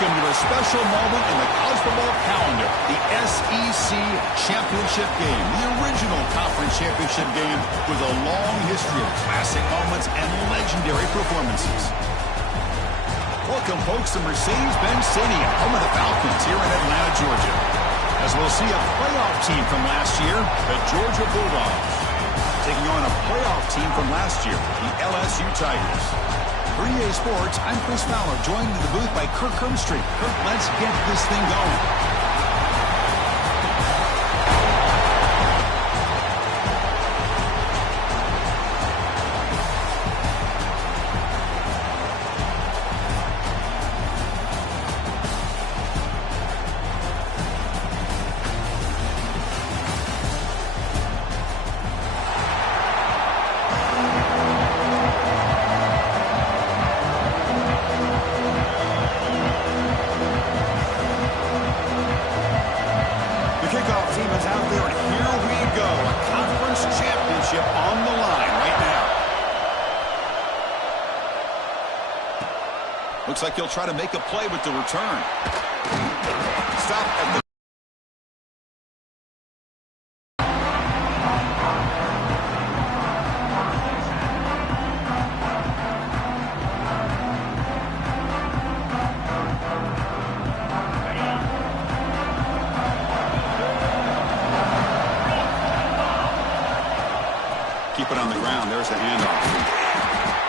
Welcome to a special moment in the college football calendar, the SEC Championship Game, the original conference championship game with a long history of classic moments and legendary performances. Welcome, folks, to Mercedes-Benz Stadium, home of the Falcons here in Atlanta, Georgia. As we'll see a playoff team from last year, the Georgia Bulldogs, taking on a playoff team from last year, the LSU Tigers. For EA Sports, I'm Chris Fowler, joined in the booth by Kirk Hermstreet. Kirk, let's get this thing going. Looks like he'll try to make a play with the return. Stop at the... Keep it on the ground. There's the handoff.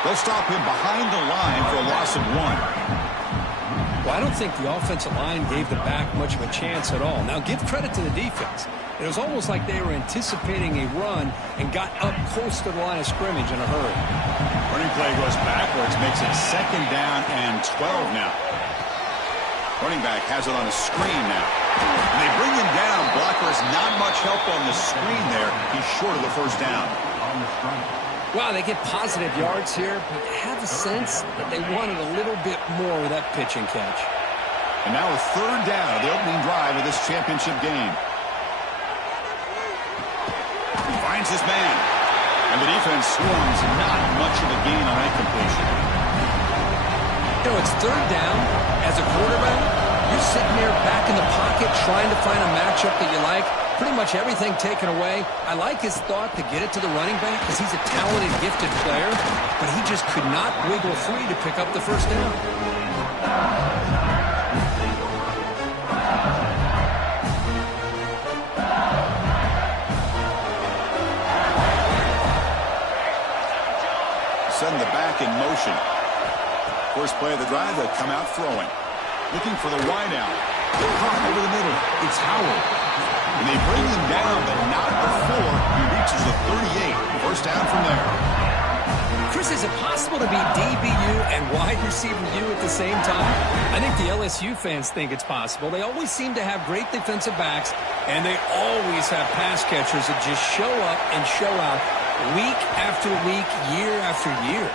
They'll stop him behind the line for a loss of 1. Well, I don't think the offensive line gave the back much of a chance at all. Now, give credit to the defense. It was almost like they were anticipating a run and got up close to the line of scrimmage in a hurry. Running play goes backwards, makes it 2nd down and 12 now. Running back has it on a screen now. And they bring him down. Blockers not much help on the screen there. He's short of the first down. Wow, they get positive yards here, but I have a sense that they wanted a little bit more with that pitch and catch. And now a 3rd down of the opening drive of this championship game. He finds his man. And the defense swarms, not much of a gain on that completion. You know, it's 3rd down. As a quarterback, you're sitting there back in the pocket trying to find a matchup that you like. Pretty much everything taken away. I like his thought to get it to the running back because he's a talented, gifted player, but he just could not wiggle free to pick up the first down. Send the back in motion. First play of the drive, they'll come out throwing. Looking for the wide out. Caught over the middle. It's Howard. And they bring him down, but not before he reaches the 38. First down from there. Chris, is it possible to be DBU and wide receiver U at the same time? I think the LSU fans think it's possible. They always seem to have great defensive backs, and they always have pass catchers that just show up and show out week after week, year after year.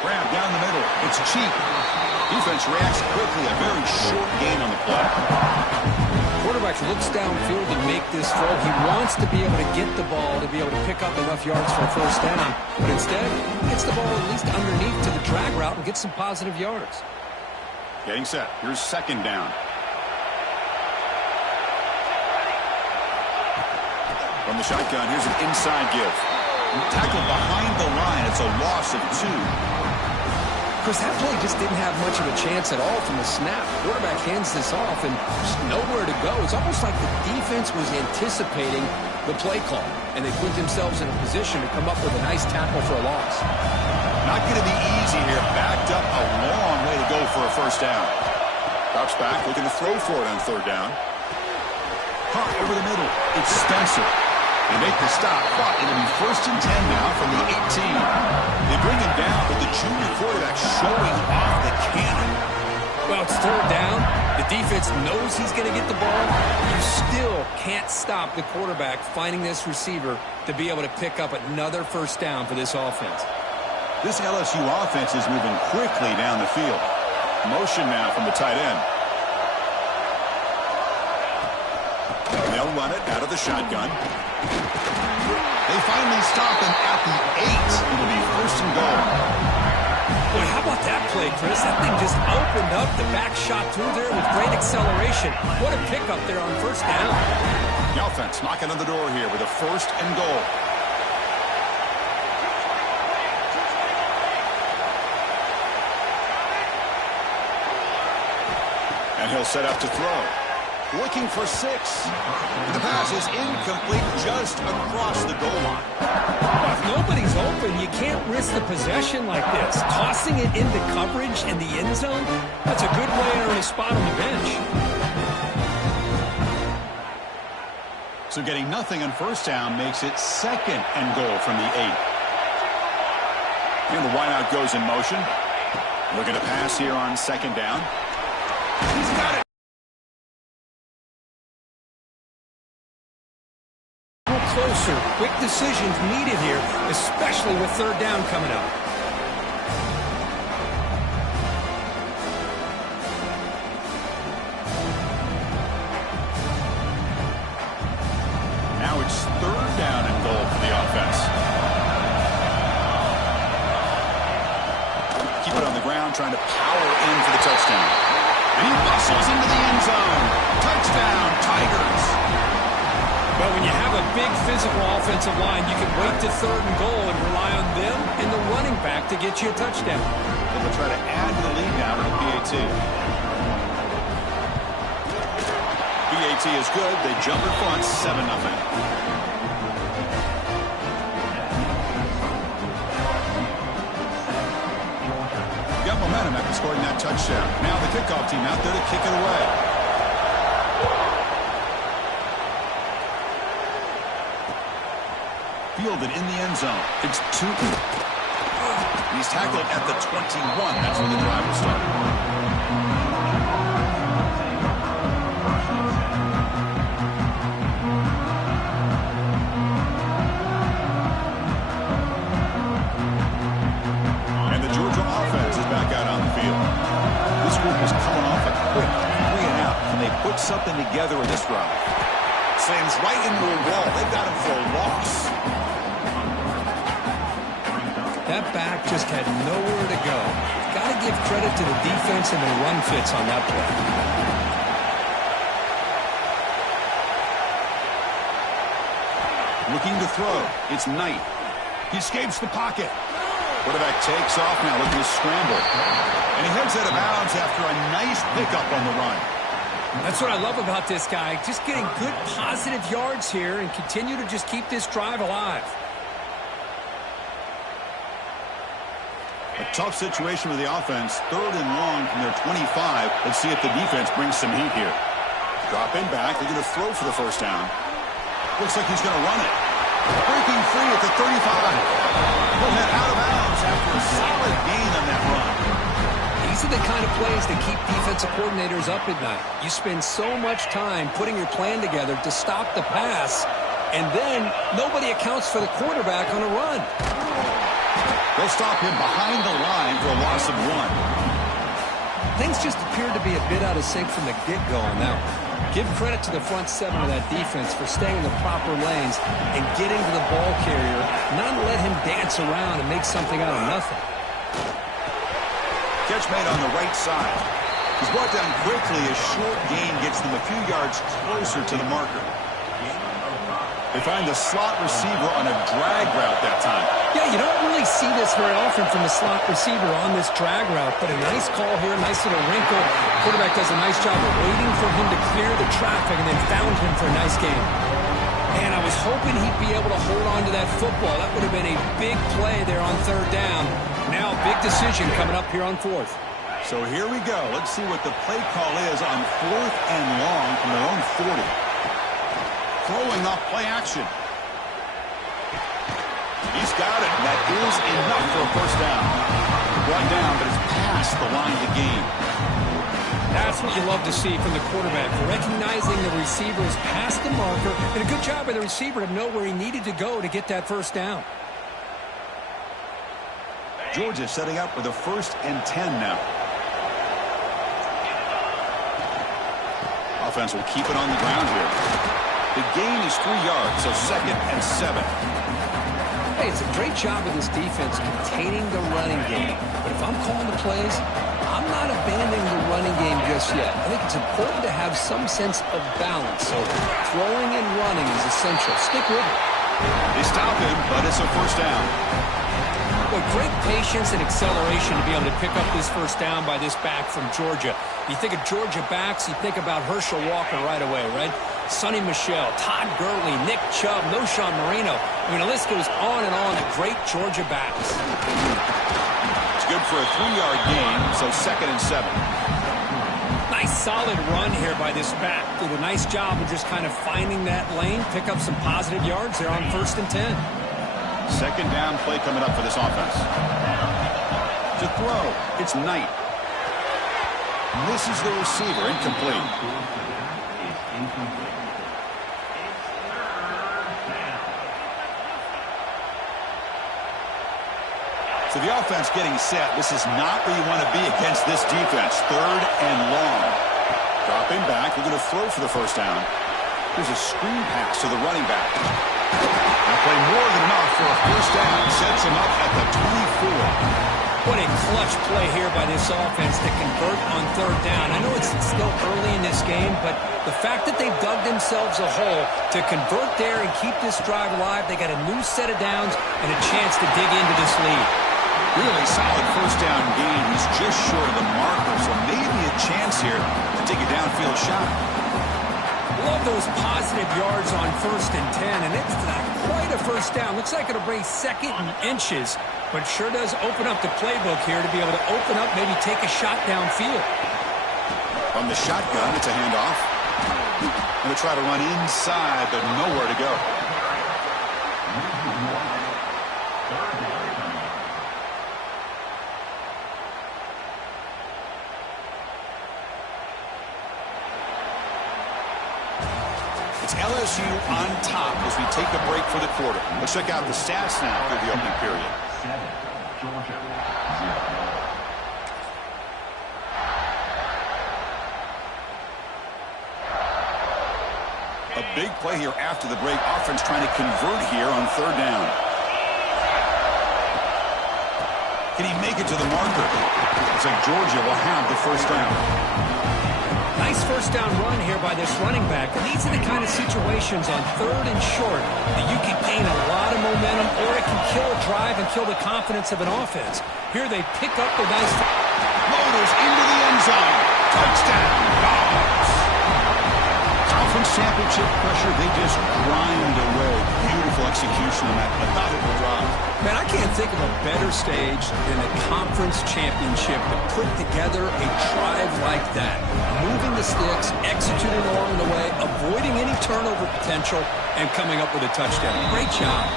Grab down the middle. It's cheap. Defense reacts quickly. A very short gain on the play. Quarterback looks downfield to make this throw. He wants to be able to get the ball to be able to pick up enough yards for a first down. But instead, he gets the ball at least underneath to the drag route and gets some positive yards. Getting set. Here's 2nd down. From the shotgun, here's an inside give. Tackled behind the line. It's a loss of 2. Chris, that play just didn't have much of a chance at all from the snap. Quarterback hands this off and just nowhere to go. It's almost like the defense was anticipating the play call, and they put themselves in a position to come up with a nice tackle for a loss. Not going to be easy here. Backed up a long way to go for a first down. Drops back, looking to throw for it on 3rd down. Caught over the middle. It's Spencer. They make the stop, but it'll be 1st and 10 now from the 18. They bring him down, but the junior quarterback showing off the cannon. Well, it's 3rd down. The defense knows he's going to get the ball. You still can't stop the quarterback finding this receiver to be able to pick up another first down for this offense. This LSU offense is moving quickly down the field. Motion now from the tight end. They'll run it out of the shotgun. They finally stop him at the 8. It'll be 1st and goal. Boy, how about that play, Chris? That thing just opened up. The back shot through there with great acceleration. What a pickup there on first down. The offense knocking on the door here with a 1st and goal. And he'll set up to throw. Looking for 6. The pass is incomplete just across the goal line. Well, if nobody's open, you can't risk the possession like this. Tossing it into coverage in the end zone, that's a good way to earn a spot on the bench. So getting nothing on first down makes it 2nd and goal from the 8. And the wideout goes in motion. Looking to pass here on 2nd down. He's got it. Closer. Quick decisions needed here, especially with 3rd down coming up. Now it's 3rd down and goal for the offense. Keep it on the ground, trying to power in for the touchdown. And he bustles into the end zone. Touchdown, Tigers. But when you have a big physical offensive line, you can wait to 3rd and goal and rely on them and the running back to get you a touchdown. They'll try to add to the lead now with the PAT. PAT is good. They jump in front, 7-0. Got momentum after scoring that touchdown. Now the kickoff team out there to kick it away. Fielded in the end zone. It's 2. He's tackled at the 21. That's where the drive will start. And the Georgia offense is back out on the field. This group is coming off a quick 3 and out. Can they put something together in this drive? Slams right into a wall. They've got him for a loss. That back just had nowhere to go. Got to give credit to the defense and the run fits on that play. Looking to throw. It's Knight. He escapes the pocket. Quarterback takes off now, looking to scramble. And he heads out of bounds after a nice pickup on the run. That's what I love about this guy. Just getting good positive yards here and continue to just keep this drive alive. A tough situation with the offense. 3rd and long from their 25. Let's see if the defense brings some heat here. Drop in back. They're going to throw for the 1st down. Looks like he's going to run it. Breaking free at the 35. He'll head out of bounds after a solid gain on that run. These are the kind of plays that keep defensive coordinators up at night. You spend so much time putting your plan together to stop the pass, and then nobody accounts for the quarterback on a run. They'll stop him behind the line for a loss of 1. Things just appeared to be a bit out of sync from the get-go on that one. Give credit to the front 7 of that defense for staying in the proper lanes and getting to the ball carrier, not let him dance around and make something out of nothing. Catch made on the right side. He's brought down quickly. A short gain gets them a few yards closer to the marker. They find the slot receiver on a drag route that time. Yeah, you don't really see this very often from the slot receiver on this drag route, but a nice call here, nice little wrinkle. Quarterback does a nice job of waiting for him to clear the traffic and then found him for a nice gain. And I was hoping he'd be able to hold on to that football. That would have been a big play there on 3rd down. Now, big decision coming up here on 4th. So here we go. Let's see what the play call is on 4th and long from their own 40. Throwing off play action. He's got it. That is enough for a 1st down. Brought down, but it's past the line to gain. That's what you love to see from the quarterback, recognizing the receiver's past the marker, and a good job by the receiver to know where he needed to go to get that 1st down. Georgia setting up with a 1st and 10 now. Offense will keep it on the ground here. The gain is 3 yards, so 2nd and 7. Hey, it's a great job of this defense containing the running game. But if I'm calling the plays, I'm not abandoning the running game just yet. I think it's important to have some sense of balance. So throwing and running is essential. Stick with it. They stop him, but it's a first down. Well, great patience and acceleration to be able to pick up this first down by this back from Georgia. You think of Georgia backs, you think about Herschel Walker right away, right? Sonny Michel, Todd Gurley, Nick Chubb, Noshawn Marino. I mean, the list goes on and on of great Georgia backs. It's good for a 3-yard gain, so 2nd and 7. Nice solid run here by this back. Did a nice job of just kind of finding that lane, pick up some positive yards there on 1st and 10. 2nd down play coming up for this offense. To throw, it's Knight. Misses the receiver, incomplete. So the offense getting set. This is not where you want to be against this defense. 3rd and long. Dropping back. We're going to throw for the first down. Here's a screen pass to the running back. Now play more than enough for a first down. Sets him up at the 24. What a clutch play here by this offense to convert on 3rd down. I know it's still early in this game, but the fact that they've dug themselves a hole to convert there and keep this drive alive, they got a new set of downs and a chance to dig into this lead. Really solid first down gain. He's just short of the marker, so maybe a chance here to take a downfield shot. Love those positive yards on 1st and 10, and it's not quite a first down. Looks like it'll bring 2nd and inches, but sure does open up the playbook here to be able to open up, maybe take a shot downfield. From the shotgun, it's a handoff. Going to try to run inside, but nowhere to go. It's LSU on top as we take a break for the quarter. Let's check out the stats now through the opening period. 7, Georgia, 0. A big play here after the break. Offense trying to convert here on 3rd down. Can he make it to the marker? Looks like Georgia will have the first down. Nice first down run here by this running back. And these are the kind of situations on 3rd and short that you can gain a lot of momentum, or it can kill a drive and kill the confidence of an offense. Here they pick up the nice... Loaders into the end zone. Touchdown, Dogs. Conference championship pressure, they just grind away. Beautiful execution on that methodical drive. Man, I can't think of a better stage than the conference championship to put together a drive like that. Moving the sticks, executing along the way, avoiding any turnover potential, and coming up with a touchdown. Great job.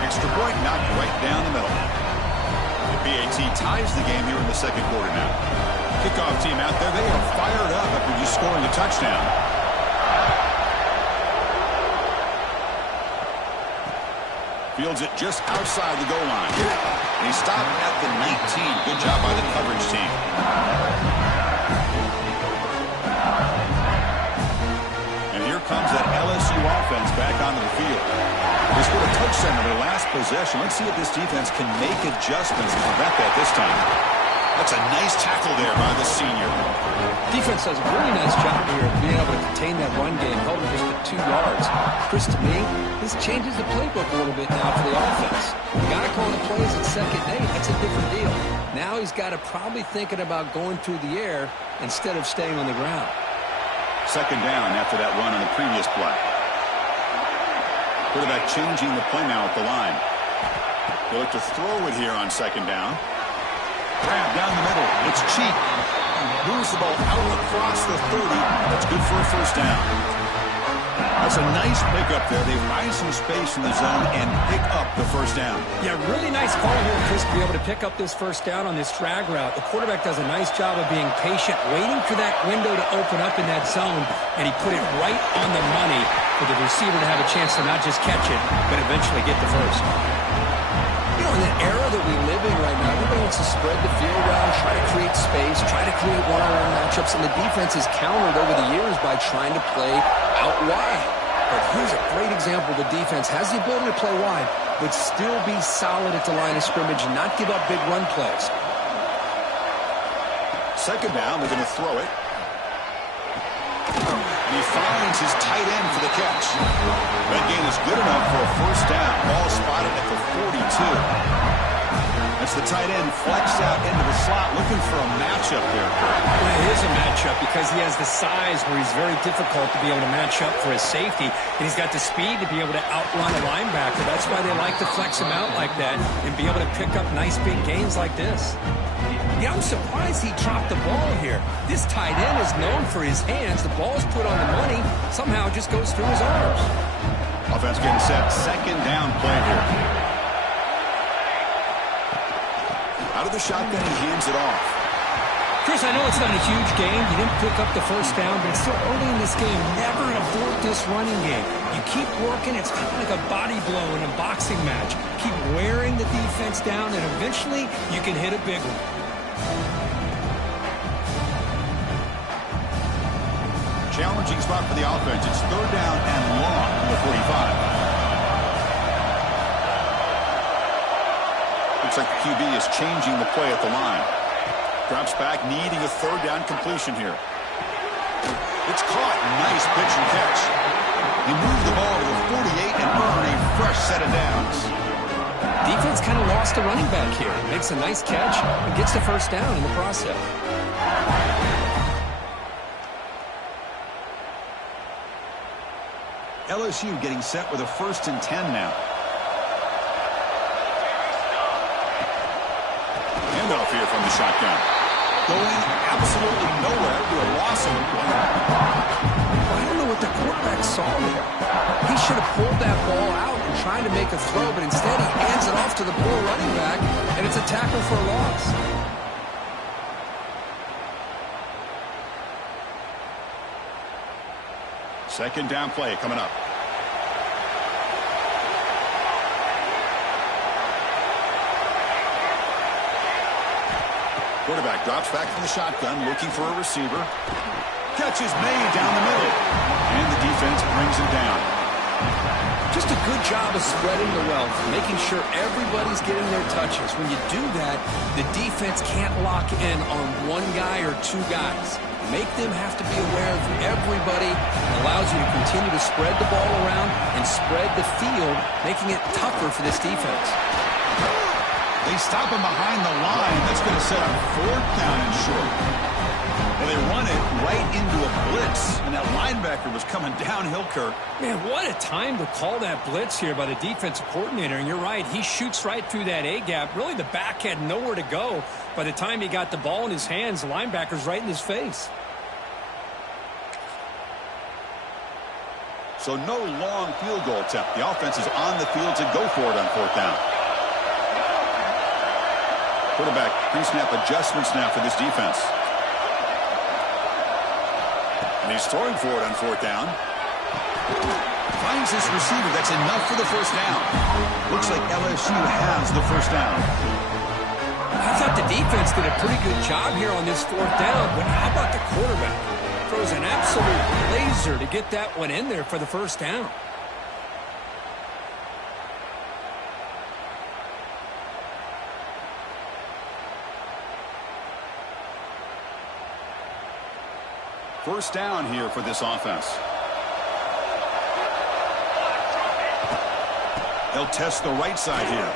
Extra point knocked right down the middle. The BAT ties the game here in the 2nd quarter now. Kickoff team out there, they are fired up after just scoring a touchdown. Fields it just outside the goal line. And he stopped at the 19. Good job by the coverage team. And here comes that LSU offense back onto the field. They scored a touchdown in their last possession. Let's see if this defense can make adjustments to prevent that this time. That's a nice tackle there by the senior. Defense does a really nice job here of being able to contain that run game, held him just to 2 yards. Chris, to me, this changes the playbook a little bit now for the offense. You got to call the plays at 2nd and 8. That's a different deal. Now he's got to probably thinking about going through the air instead of staying on the ground. 2nd down after that run on the previous play. Quarterback changing the play now at the line. They look to throw it here on 2nd down. Grab down the middle. It's cheap. Moves the ball out across the 30. That's good for a first down. That's a nice pickup there. They find some space in the zone and pick up the first down. Yeah, really nice call here, Chris, to be able to pick up this first down on this drag route. The quarterback does a nice job of being patient, waiting for that window to open up in that zone, and he put it right on the money for the receiver to have a chance to not just catch it, but eventually get the first. You know, in the era that we live in right now, everybody wants to spread the field around, try to create space, try to create one-on-one matchups, and the defense is countered over the years by trying to play out wide. But here's a great example. The defense has the ability to play wide, but still be solid at the line of scrimmage and not give up big run plays. Second down, they're going to throw it. And he finds his tight end for the catch. That gain is good enough for a first down. Ball spotted at the 42. That's the tight end flexed out into the slot, looking for a matchup there. Well, it is a matchup because he has the size where he's very difficult to be able to match up for his safety, and he's got the speed to be able to outrun a linebacker. That's why they like to flex him out like that and be able to pick up nice big gains like this. Yeah, I'm surprised he dropped the ball here. This tight end is known for his hands. The ball's put on the money. Somehow it just goes through his arms. Offense getting set. Second down play here. Out of the shotgun, he hands it off. Chris, I know it's not a huge game. You didn't pick up the first down, but it's still early in this game. Never abort this running game. You keep working. It's kind of like a body blow in a boxing match. Keep wearing the defense down, and eventually you can hit a big one. Challenging spot for the offense. It's third down and long from the 45. Looks like the QB is changing the play at the line. Drops back, needing a third down completion here. It's caught. Nice pitch and catch. He moved the ball to the 48 and earned a fresh set of downs. Defense kind of lost the running back here. Makes a nice catch and gets the first down in the process. LSU getting set with a 1st and 10 now. Handoff here from the shotgun. Going absolutely nowhere to a loss of a play. I don't know what the quarterback saw there. He should have pulled that ball out and tried to make a throw, but instead he hands it off to the poor running back, and it's a tackle for a loss. Second down play coming up. Quarterback drops back from the shotgun, looking for a receiver. Catch is made down the middle. And the defense brings him down. Just a good job of spreading the wealth, making sure everybody's getting their touches. When you do that, the defense can't lock in on one guy or two guys. Make them have to be aware of everybody. It allows you to continue to spread the ball around and spread the field, making it tougher for this defense. They stop him behind the line. That's going to set up fourth down and short. Well, they run it right into a blitz, and that linebacker was coming downhill, Kirk. Man, what a time to call that blitz here by the defensive coordinator. And you're right, he shoots right through that A-gap. Really, the back had nowhere to go. By the time he got the ball in his hands, the linebacker's right in his face. So no long field goal attempt. The offense is on the field to go for it on fourth down. Quarterback pre-snap adjustments now for this defense. And he's throwing for it on fourth down. Finds this receiver. That's enough for the first down. Looks like LSU has the first down. I thought the defense did a pretty good job here on this fourth down, but how about the quarterback? Throws an absolute laser to get that one in there for the first down. First down here for this offense. They'll test the right side here.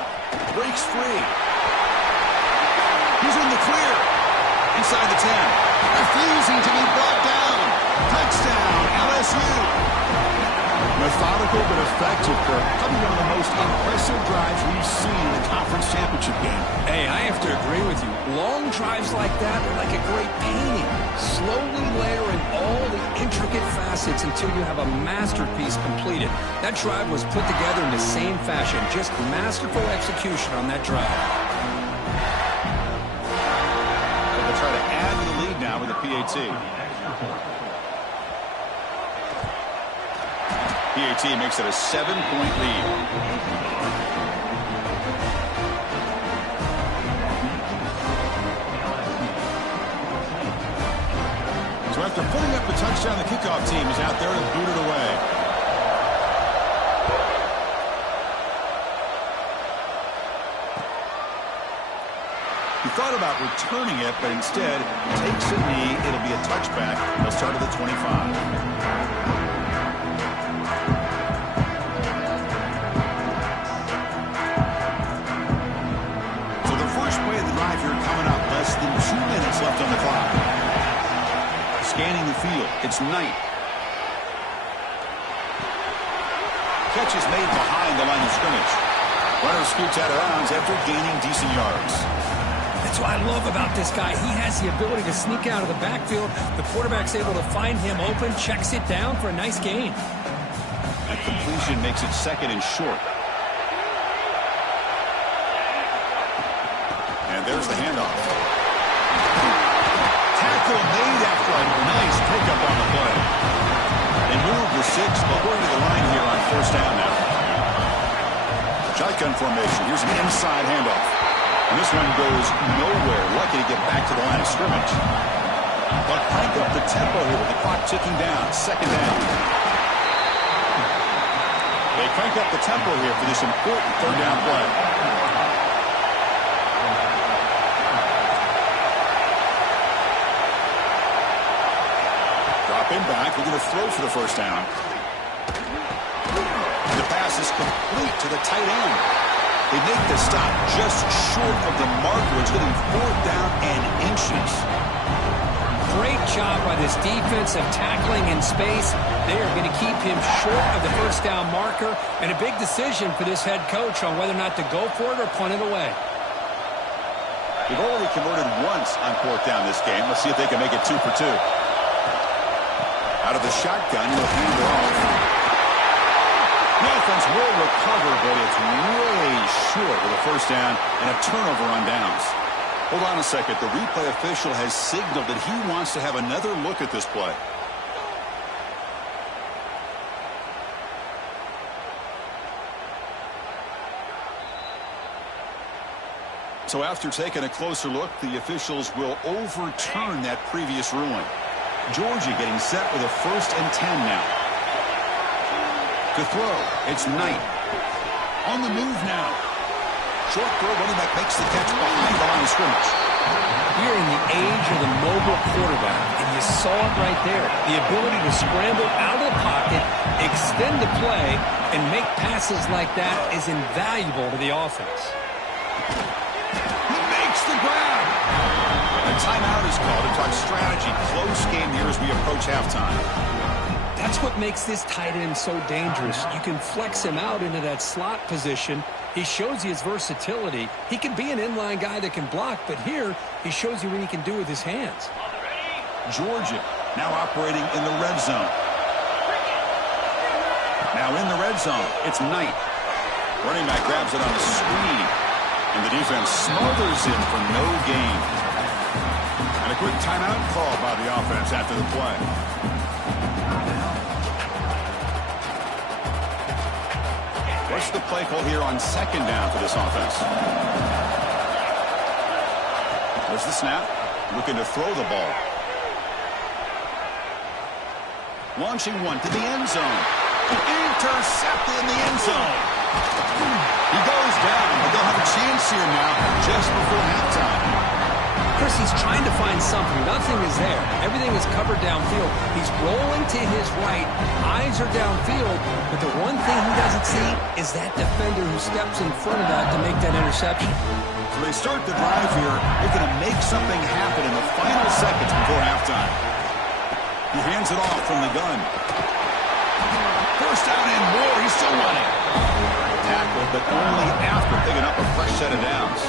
Breaks free. He's in the clear. Inside the 10. Refusing to be brought down. Touchdown, LSU. Methodical but effective, Kirk. Probably one of the most impressive drives we've seen in the conference championship game. Hey, I have to agree with you. Long drives like that are like a great painting. Slowly layering all the intricate facets until you have a masterpiece completed. That drive was put together in the same fashion. Just masterful execution on that drive. They'll try to add to the lead now with a PAT. PAT makes it a 7-point lead. So after putting up the touchdown, the kickoff team is out there to boot it away. thought about returning it, but instead takes a knee. It'll be a touchback. They'll start at the 25. Here coming up, less than 2 minutes left on the clock. Scanning the field, it's Knight. Catch is made behind the line of scrimmage. Runner scoots out of bounds after gaining decent yards. That's what I love about this guy. He has the ability to sneak out of the backfield. The quarterback's able to find him open, checks it down for a nice gain. That completion makes it second and short. There's the handoff. Tackle made after a nice pickup on the play. They move with 6, but we're to the line here on first down now. Shotgun formation. Here's an inside handoff. And this one goes nowhere. Lucky to get back to the line of scrimmage. But crank up the tempo here with the clock ticking down. Second down. They crank up the tempo here for this important third down play. Back, looking to throw for the first down. And the pass is complete to the tight end. They make the stop just short of the marker. It's getting 4th down and inches. Great job by this defense of tackling in space. They are going to keep him short of the first down marker, and a big decision for this head coach on whether or not to go for it or punt it away. They've already converted once on 4th down this game. Let's see if they can make it 2 for 2. Out of the shotgun, he'll hand it off. The offense will recover, but it's way short with a first down and a turnover on downs. Hold on a second. The replay official has signaled that he wants to have another look at this play. So after taking a closer look, the officials will overturn that previous ruling. Georgia getting set with a 1st and 10 now. To throw, it's Knight. On the move now. Short throw, running back makes the catch behind the line of scrimmage. We're in the age of the mobile quarterback, and you saw it right there. The ability to scramble out of the pocket, extend the play, and make passes like that is invaluable to the offense. He makes the grab. A timeout is called to talk strategy. Close game here as we approach halftime. That's what makes this tight end so dangerous. You can flex him out into that slot position. He shows you his versatility. He can be an inline guy that can block, but here he shows you what he can do with his hands. Georgia now operating in the red zone. Now in the red zone, it's Knight. Running back grabs it on the screen, and the defense smothers him for no gain. And a quick timeout call by the offense after the play. What's the play call here on second down for this offense? There's the snap. Looking to throw the ball. Launching one to the end zone. Intercepted in the end zone. He goes down, but they'll have a chance here now just before halftime. Chris, he's trying to find something. Nothing is there. Everything is covered downfield. He's rolling to his right. Eyes are downfield. But the one thing he doesn't see is that defender who steps in front of that to make that interception. So they start the drive here, looking to make something happen in the final seconds before halftime. He hands it off from the gun. First down and more. He's still running. Tackled, but only after picking up a fresh set of downs.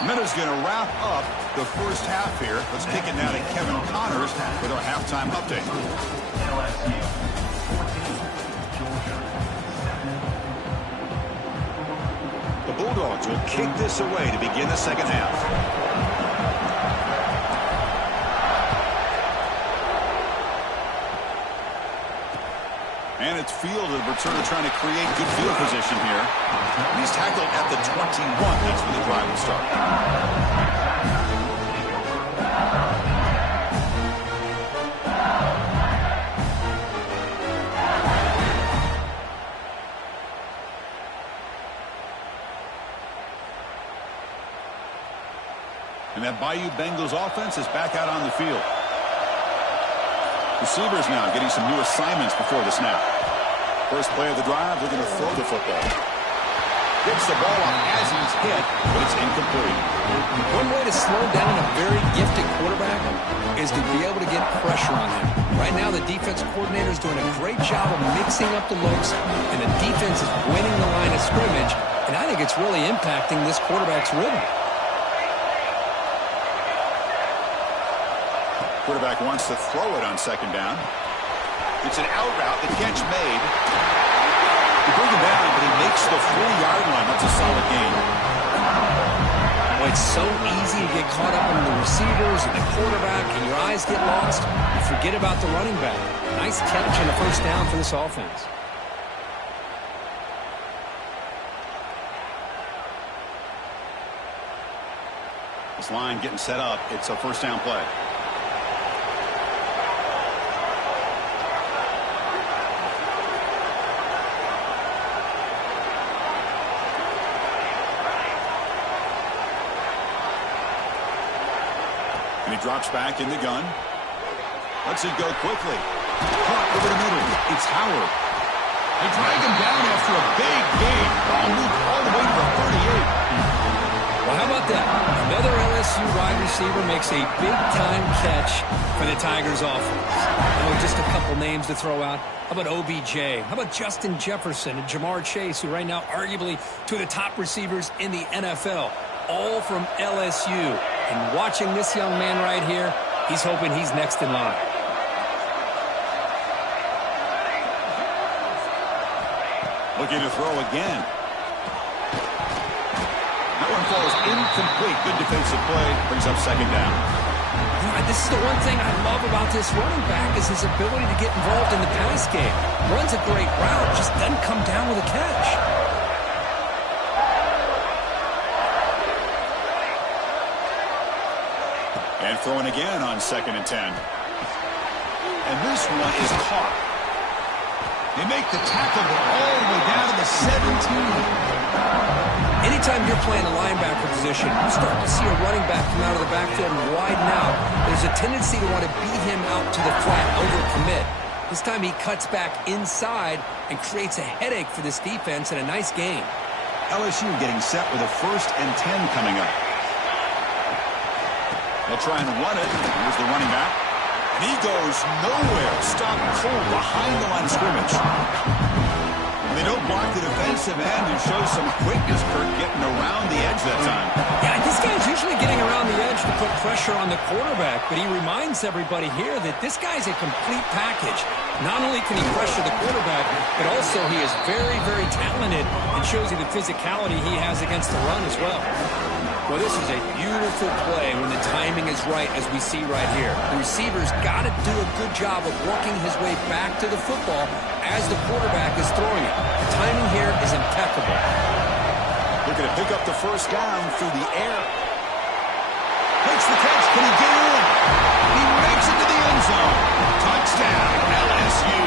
Minuta's going to wrap up the first half here. Let's kick it now to Kevin Connors with our halftime update. LSU 14, Georgia 7. The Bulldogs will kick this away to begin the second half. And it's fielded. Returner trying to create good field position here. He's tackled at the 21. That's where the drive will start. And that Bayou Bengals offense is back out on the field. Receivers now getting some new assignments before the snap. First play of the drive, they're going to throw the football. Gets the ball up as he's hit, but it's incomplete. One way to slow down a very gifted quarterback is to be able to get pressure on him. Right now, the defense coordinator is doing a great job of mixing up the looks, and the defense is winning the line of scrimmage, and I think it's really impacting this quarterback's rhythm. Quarterback wants to throw it on second down. It's an out route. The catch made. He brings him down, but he makes the 4-yard line. That's a solid gain. Well, it's so easy to get caught up in the receivers and the quarterback, and your eyes get lost. You forget about the running back. Nice catch and a first down for this offense. This line getting set up. It's a first down play. And he drops back in the gun. Lets it go quickly. Caught over the middle. It's Howard. They drag him down after a big gain. Ball moved all the way to the 38. Well, how about that? Another LSU wide receiver makes a big-time catch for the Tigers offense. Oh, just a couple names to throw out. How about OBJ? How about Justin Jefferson and Jamar Chase, who right now arguably two of the top receivers in the NFL, all from LSU. And watching this young man right here, he's hoping he's next in line. Looking to throw again. That one falls incomplete. Good defensive play. Brings up second down. This is the one thing I love about this running back is his ability to get involved in the pass game. Runs a great route, just doesn't come down with a catch. And throwing again on 2nd and 10. And this one is caught. They make the tackle all the way down to the 17. Anytime you're playing a linebacker position, you start to see a running back come out of the backfield and widen out. There's a tendency to want to beat him out to the flat, overcommit. This time he cuts back inside and creates a headache for this defense and a nice gain. LSU getting set with a 1st and 10 coming up. They'll try and run it. Here's the running back. And he goes nowhere. Stopped cold behind the line of scrimmage. They don't block the defensive end and show some quickness, Kurt, getting around the edge that time. Yeah, this guy's usually getting around the edge to put pressure on the quarterback, but he reminds everybody here that this guy's a complete package. Not only can he pressure the quarterback, but also he is very, very talented and shows you the physicality he has against the run as well. Well, this is a beautiful play when the timing is right, as we see right here. The receiver's got to do a good job of working his way back to the football as the quarterback is throwing it. The timing here is impeccable. Looking to pick up the first down through the air. Makes the catch. Can he get in? He makes it to the end zone. Touchdown, LSU.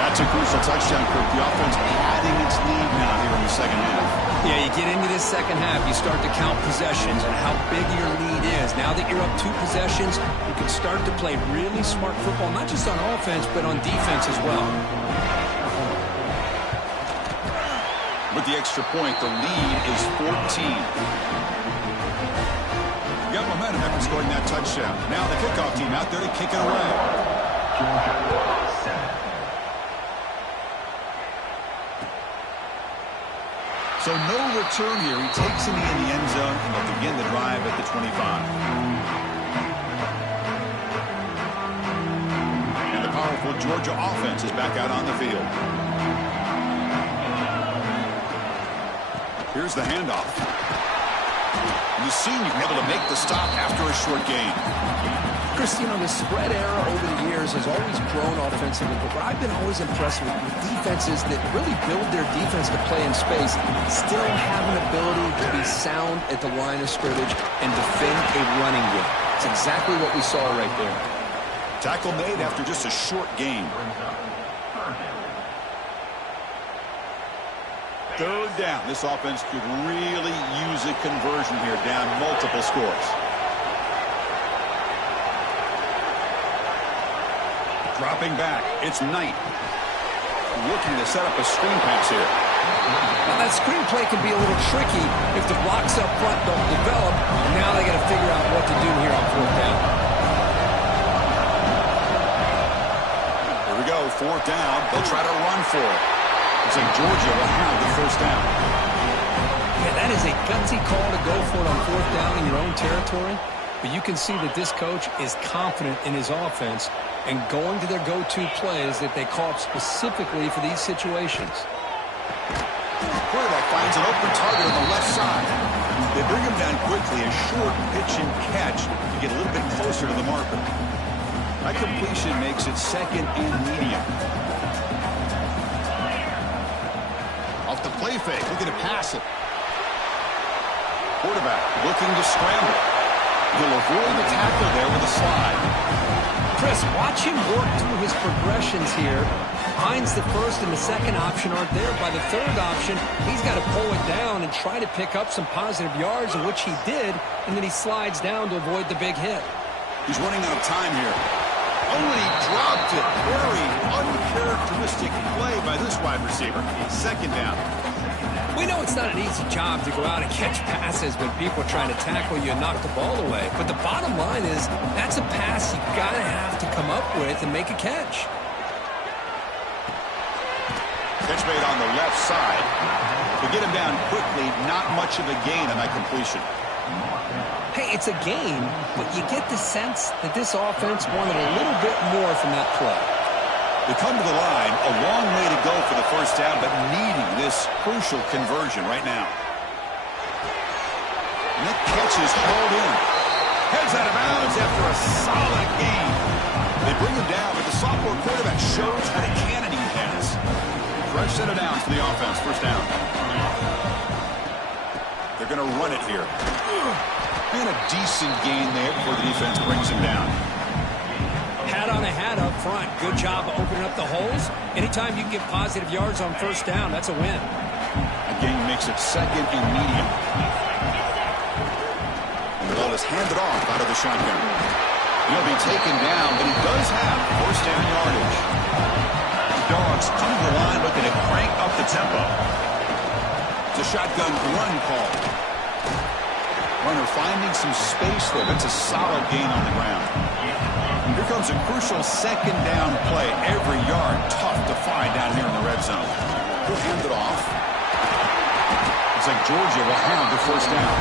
That's a crucial touchdown, Kirk. The offense padding its lead now here in the second half. Yeah, you get into this second half, you start to count possessions and how big your lead is. Now that you're up 2 possessions, you can start to play really smart football, not just on offense, but on defense as well. With the extra point, the lead is 14. You got momentum after scoring that touchdown. Now the kickoff team out there to kick it away. Georgia 7. So no return here. He takes it in the end zone, and they'll begin the drive at the 25. And the powerful Georgia offense is back out on the field. Here's the handoff. You've seen you've been able to make the stop after a short gain. Chris, you know, the spread era over the years has always grown offensively, but what I've been always impressed with defenses that really build their defense to play in space still have an ability to be sound at the line of scrimmage and defend a running game. It's exactly what we saw right there. Tackle made after just a short gain. Third down. This offense could really use a conversion here, down multiple scores. Dropping back. It's Knight. Looking to set up a screen pass here. Now that screen play can be a little tricky if the blocks up front don't develop. Now they got to figure out what to do here on fourth down. Here we go, fourth down. They'll try to run for it. Looks like Georgia will have the first down. Yeah, that is a gutsy call to go for it on fourth down in your own territory. But you can see that this coach is confident in his offense and going to their go-to plays that they call specifically for these situations. Quarterback finds an open target on the left side. They bring him down quickly, a short pitch and catch to get a little bit closer to the marker. That completion makes it second and medium. Off the play fake, looking to pass it. Quarterback looking to scramble. He'll avoid the tackle there with a slide. Chris, watch him work through his progressions here. Finds the first and the second option aren't there. By the third option, he's got to pull it down and try to pick up some positive yards, in which he did, and then he slides down to avoid the big hit. He's running out of time here. Oh, and he dropped it. Very uncharacteristic play by this wide receiver. Second down. We know it's not an easy job to go out and catch passes when people are trying to tackle you and knock the ball away. But the bottom line is that's a pass you got to have to come up with and make a catch. Catch made on the left side. To get him down quickly, not much of a gain on that completion. Hey, it's a gain, but you get the sense that this offense wanted a little bit more from that play. They come to the line, a long way to go for the first down, but needing this crucial conversion right now. And that catch is hauled in. Heads out of bounds after a solid gain. They bring him down, but the sophomore quarterback shows how the cannon he has. Fresh set of downs for the offense, first down. They're going to run it here. And a decent gain there before the defense brings him down. Hat on a hat up front. Good job of opening up the holes. Anytime you can get positive yards on first down, that's a win. Again, makes it second and medium. And the ball is handed off out of the shotgun. He'll be taken down, but he does have first down yardage. The Dogs come to the line looking to crank up the tempo. It's a shotgun run call. Runner finding some space there. That's a solid gain on the ground. Here comes a crucial second down play. Every yard tough to find down here in the red zone. He'll hand it off. Looks like Georgia will have the first down.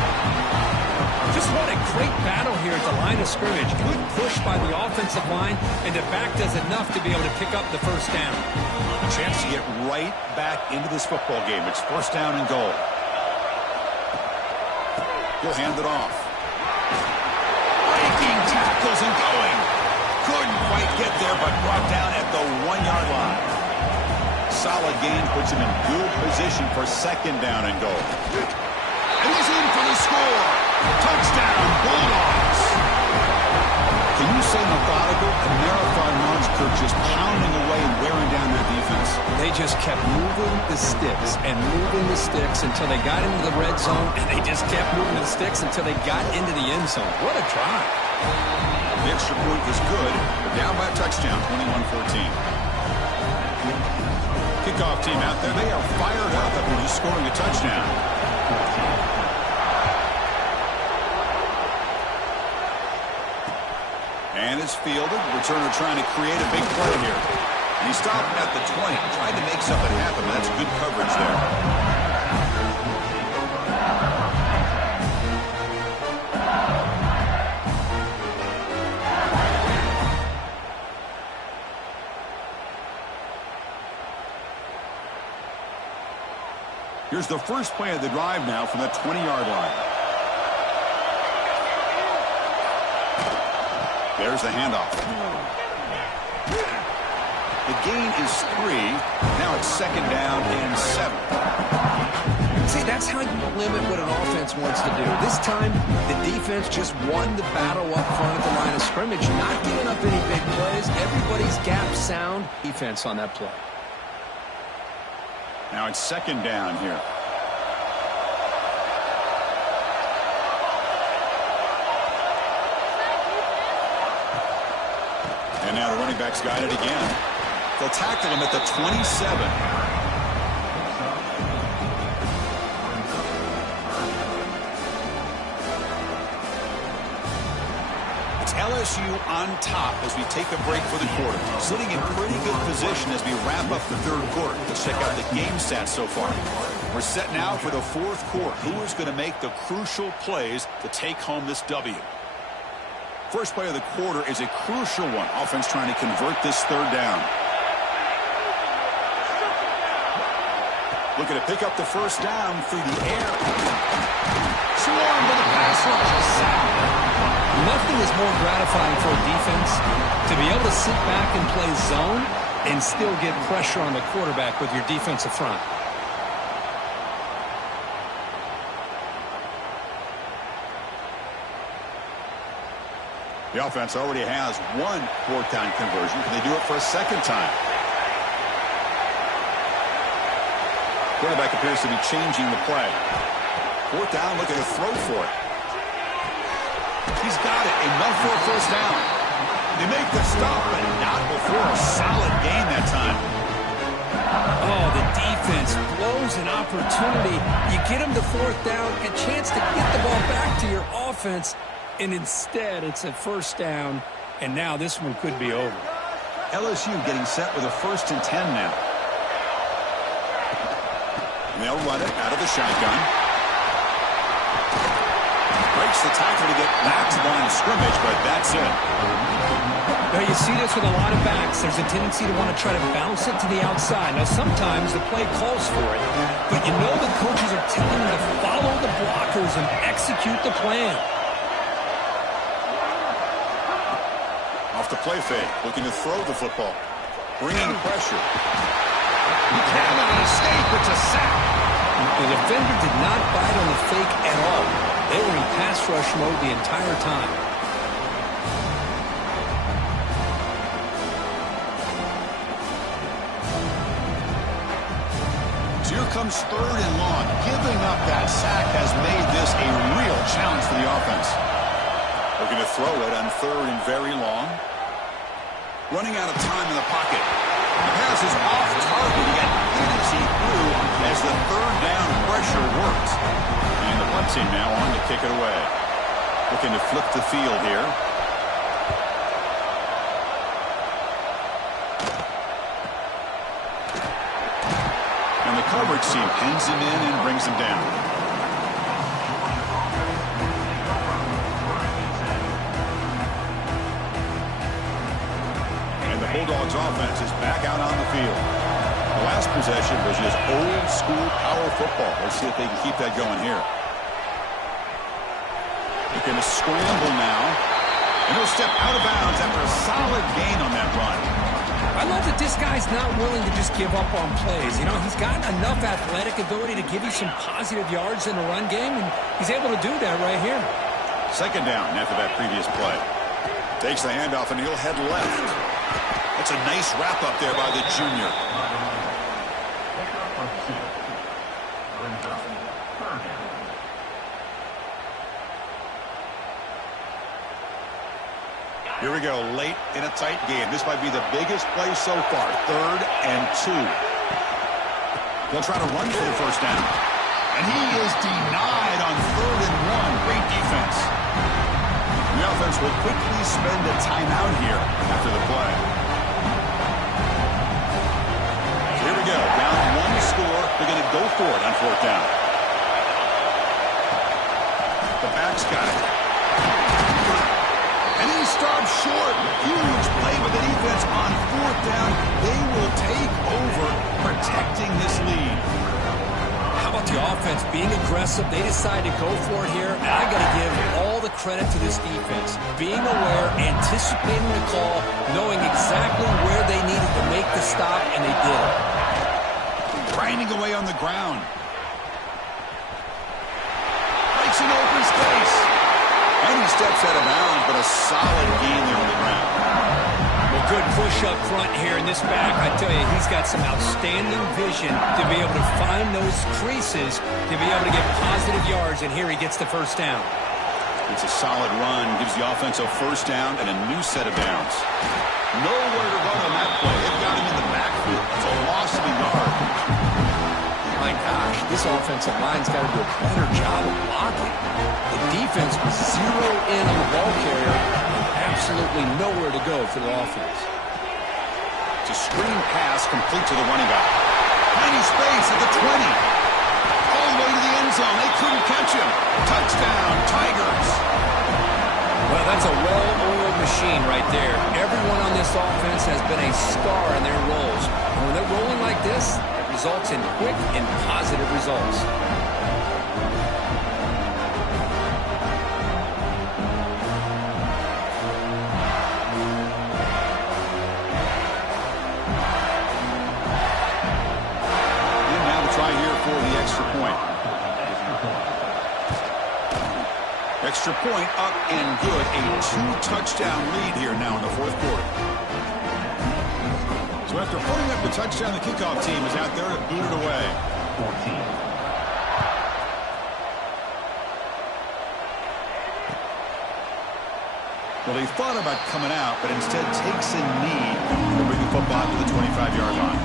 Just what a great battle here at the line of scrimmage. Good push by the offensive line, and the back does enough to be able to pick up the first down. A chance to get right back into this football game. It's first down and goal. He'll hand it off. Breaking tackles and going. Couldn't quite get there, but brought down at the 1-yard line. Solid gain puts him in good position for second down and goal. And he's in for the score. Touchdown, Bulldogs. Can you say methodical? A marathon monster just pounding away and wearing down their defense. They just kept moving the sticks and moving the sticks until they got into the red zone, and they just kept moving the sticks until they got into the end zone. What a drive. The extra point is good. They're down by a touchdown, 21-14. Kickoff team out there. They are fired up after just scoring a touchdown. And it's fielded. Returner trying to create a big play here. And he stopped at the 20, trying to make something happen. That's good coverage there. Here's the first play of the drive now from that 20-yard line. There's the handoff. The gain is 3. Now it's second down and 7. See, that's how you limit what an offense wants to do. This time, the defense just won the battle up front at the line of scrimmage, not giving up any big plays. Everybody's gap sound defense on that play. Now it's second down here. And now the running back's got it again. They'll tackle him at the 27. LSU on top as we take a break for the quarter. Sitting in pretty good position as we wrap up the third quarter. Let's check out the game stats so far. We're set now for the fourth quarter. Who is going to make the crucial plays to take home this W? First play of the quarter is a crucial one. Offense trying to convert this third down. Looking to pick up the first down through the air. Swarmed with a pass rush. Nothing is more gratifying for a defense to be able to sit back and play zone and still get pressure on the quarterback with your defensive front. The offense already has one fourth down conversion. Can they do it for a second time? Quarterback appears to be changing the play. Fourth down, looking to throw for it. He's got it. Enough for a first down. They make the stop, but not before a solid gain that time. Oh, the defense blows an opportunity. You get him to fourth down, a chance to get the ball back to your offense, and instead it's a first down, and now this one could be over. LSU getting set with a 1st and 10 now. And they'll run it out of the shotgun. Breaks the tackle to get back to the line of scrimmage, but that's it. Now you see this with a lot of backs. There's a tendency to want to try to bounce it to the outside. Now sometimes the play calls for it, but you know the coaches are telling them to follow the blockers and execute the plan. Off the play fake, looking to throw the football. Bringing pressure. He can't let it escape. It's a sack. The defender did not bite on the fake at all. They were in pass rush mode the entire time. So here comes 3rd and long. Giving up that sack has made this a real challenge for the offense. Looking to throw it on 3rd and very long. Running out of time in the pocket. The pass is off target. He got hit as he threw as the 3rd down pressure works. And the punt team now on to kick it away. Looking to flip the field here. And the coverage team pins him in and brings him down. And the Bulldogs offense is back out on the field. The last possession was just old school power football. Let's see if they can keep that going here. They're going to scramble now. And he'll step out of bounds after a solid gain on that run. I love that this guy's not willing to just give up on plays. You know, he's got enough athletic ability to give you some positive yards in the run game, and he's able to do that right here. Second down after that previous play. Takes the handoff, and he'll head left. That's a nice wrap up there by the junior. Here we go, late in a tight game. This might be the biggest play so far. 3rd and 2. They'll try to run for the first down. And he is denied on 3rd and 1. Great defense. The offense will quickly spend a timeout here after the play. So here we go. Down 1 score. They're going to go for it on 4th down. The back's got it. And he stops short. Huge play with the defense on 4th down. They will take over, protecting this lead. How about the offense being aggressive? They decide to go for it here. And I got to give all the credit to this defense. Being aware, anticipating the call, knowing exactly where they needed to make the stop, and they did it. Grinding away on the ground. Breaks an open space. And he steps out of bounds, but a solid gain there on the ground. Well, good push up front here in this back. I tell you, he's got some outstanding vision to be able to find those creases, to be able to get positive yards, and here he gets the first down. It's a solid run, gives the offense a first down and a new set of downs. Nowhere to run on that play. They've got him in the backfield. It's a loss of a yard. My gosh, this offensive line's got to do a better job of blocking. The defense was zero in on the ball carrier, and absolutely nowhere to go for the offense. It's a screen pass complete to the running back. Tiny space at the 20. All the way to the end zone. They couldn't catch him. Touchdown, Tigers. Well, that's a well-oiled machine right there. Everyone on this offense has been a star in their roles. And when they're rolling like this, it results in quick and positive results. And now the try here for the extra point. Extra point up and good. A 2-touchdown lead here now in the fourth quarter. So after putting up the touchdown, the kickoff team is out there to boot it away. 14. Well, they thought about coming out, but instead takes a knee to bring the football to the 25-yard line.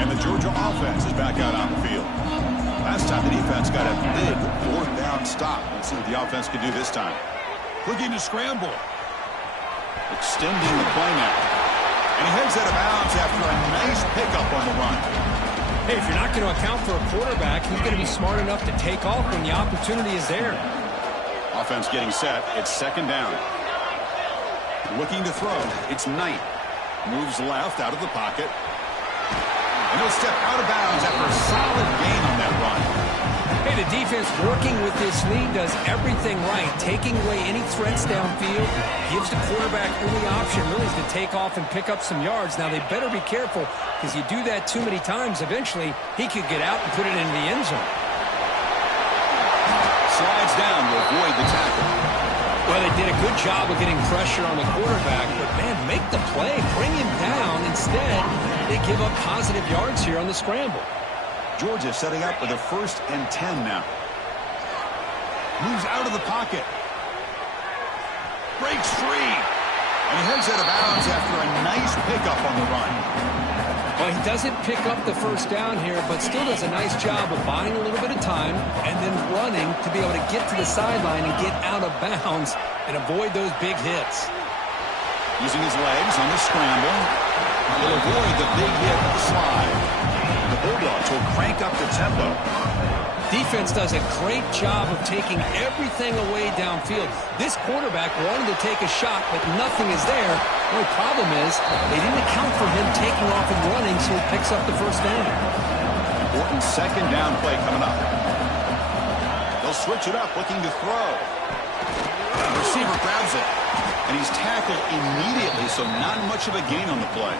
And the Georgia offense is back out on the field. Last time the defense got a big fourth down stop. Let's see what the offense can do this time. Looking to scramble. Extending the play now. And he heads out of bounds after a nice pickup on the run. Hey, if you're not going to account for a quarterback, he's going to be smart enough to take off when the opportunity is there. Offense getting set. It's second down. Looking to throw. It's Knight. Moves left out of the pocket. And he'll step out of bounds after a solid gain on that run. Hey, the defense working with this lead does everything right. Taking away any threats downfield, gives the quarterback only option really is to take off and pick up some yards. Now, they better be careful because you do that too many times, eventually he could get out and put it into the end zone. Slides down to avoid the tackle. Well, they did a good job of getting pressure on the quarterback, but, man, make the play. Bring him down. Instead, they give up positive yards here on the scramble. Georgia setting up with a 1st and 10 now. Moves out of the pocket. Breaks free. And he heads out of bounds after a nice pickup on the run. Well, he doesn't pick up the first down here, but still does a nice job of buying a little bit of time and then running to be able to get to the sideline and get out of bounds and avoid those big hits. Using his legs on the scramble. Will avoid the big hit of the slide. The Bulldogs will crank up the tempo. Defense does a great job of taking everything away downfield. This quarterback wanted to take a shot, but nothing is there. The only problem is they didn't account for him taking off and running, so he picks up the first down. Important second down play coming up. They'll switch it up, looking to throw. The receiver grabs it, and he's tackled immediately, so not much of a gain on the play.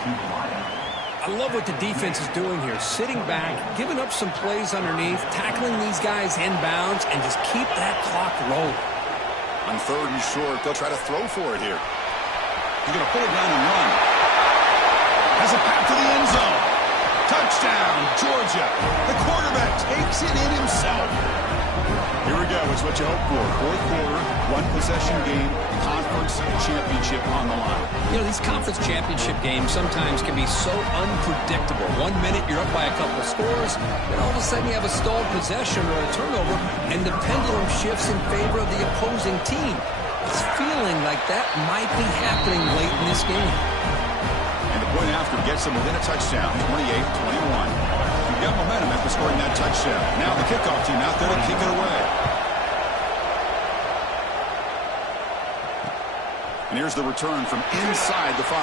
I love what the defense is doing here. Sitting back, giving up some plays underneath, tackling these guys inbounds, and just keep that clock rolling. On 3rd and short, they'll try to throw for it here. He's going to pull it down and run. Has a path to the end zone. Touchdown, Georgia. The quarterback takes it in himself. Here we go. It's what you hope for. Fourth quarter, one-possession game, conference championship on the line. You know, these conference championship games sometimes can be so unpredictable. 1 minute you're up by a couple of scores, then all of a sudden you have a stalled possession or a turnover, and the pendulum shifts in favor of the opposing team. It's feeling like that might be happening late in this game. And the point after gets them within a touchdown, 28-21. You've got momentum after scoring that touchdown. Now the kickoff team out there to kick it away. And here's the return from inside the 5.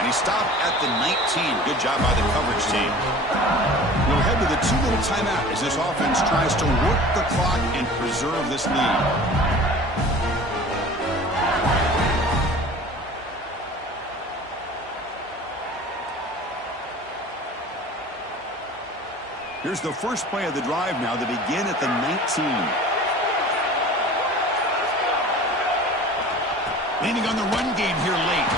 And he stopped at the 19. Good job by the coverage team. We'll head to the 2-minute timeout as this offense tries to work the clock and preserve this lead. Here's the first play of the drive now to begin at the 19. Leaning on the run game here late.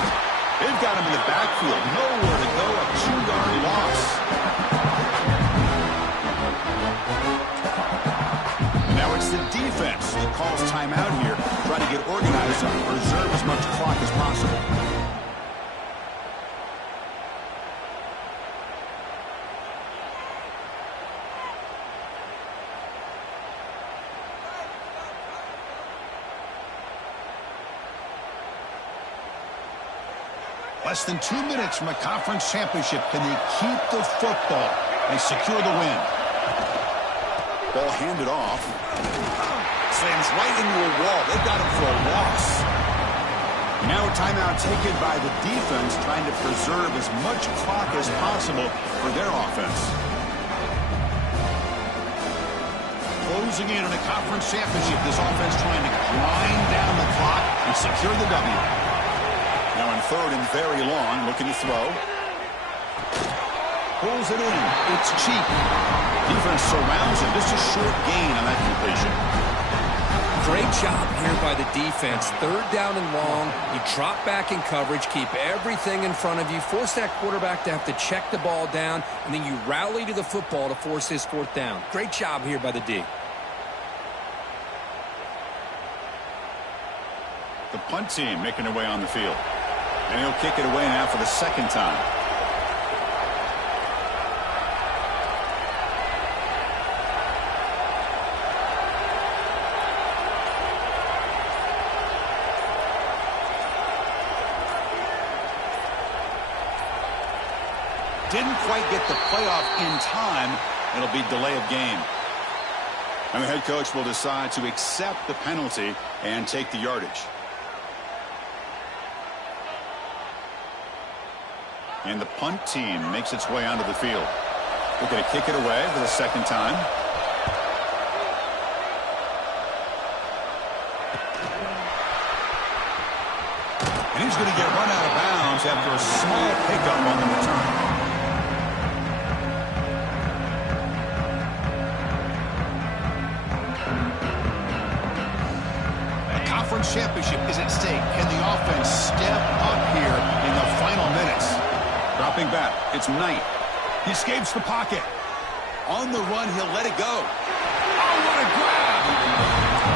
They've got him in the backfield. Nowhere to go. A 2-yard loss. Now it's the defense that calls timeout here, trying to get organized and preserve as much clock as possible. Less than 2 minutes from a conference championship. Can they keep the football? They secure the win. Ball handed off. Slams right into a wall. They've got him for a loss. Now a timeout taken by the defense, trying to preserve as much clock as possible for their offense. Closing in on a conference championship. This offense trying to grind down the clock and secure the W. Now on 3rd and very long, looking to throw. Pulls it in. It's cheap. Defense surrounds him. Just a short gain on that completion. Great job here by the defense. 3rd down and long. You drop back in coverage, keep everything in front of you, force that quarterback to have to check the ball down, and then you rally to the football to force his 4th down. Great job here by the D. The punt team making their way on the field. And he'll kick it away now for the 2nd time. Didn't quite get the playoff in time. It'll be delay of game. And the head coach will decide to accept the penalty and take the yardage. And the punt team makes its way onto the field. We're going to kick it away for the 2nd time. And he's going to get run out of bounds after a small pickup on the return. A conference championship is at stake. Can the offense step up here in the final minutes? Dropping back, it's Knight. He escapes the pocket. On the run, he'll let it go. Oh, what a grab!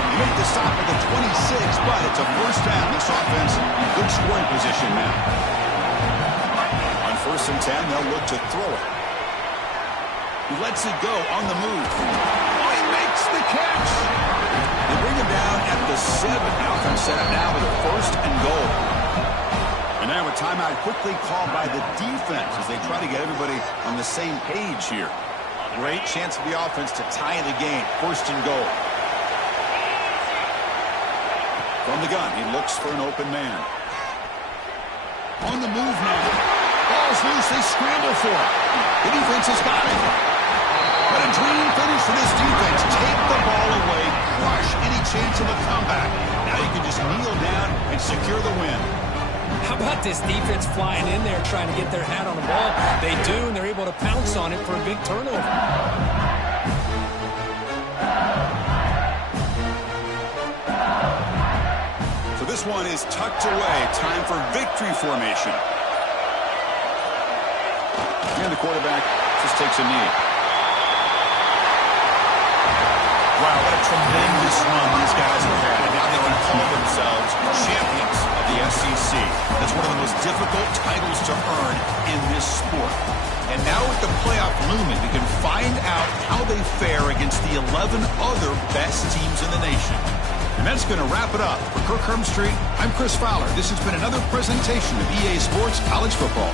He made the stop at the 26, but it's a 1st down. This offense in good scoring position now. On 1st and 10, they'll look to throw it. He lets it go on the move. Oh, he makes the catch! They bring him down at the 7. Offense set up now with a 1st and goal. And now a timeout quickly called by the defense as they try to get everybody on the same page here. Great chance for the offense to tie the game. 1st and goal. From the gun, he looks for an open man. On the move now. Ball's loose. They scramble for it. The defense has got it. But a dream finish for this defense. Take the ball away. Crush any chance of a comeback. Now you can just kneel down and secure the win. How about this defense flying in there trying to get their hat on the ball? They do, and they're able to pounce on it for a big turnover. So this one is tucked away. Time for victory formation. And the quarterback just takes a knee. Wow, what a tremendous run these guys have had. And now they can call themselves champions of the SEC. That's one of the most difficult titles to earn in this sport. And now with the playoff looming, we can find out how they fare against the 11 other best teams in the nation. And that's going to wrap it up. For Kirk Hermstreet, I'm Chris Fowler. This has been another presentation of EA Sports College Football.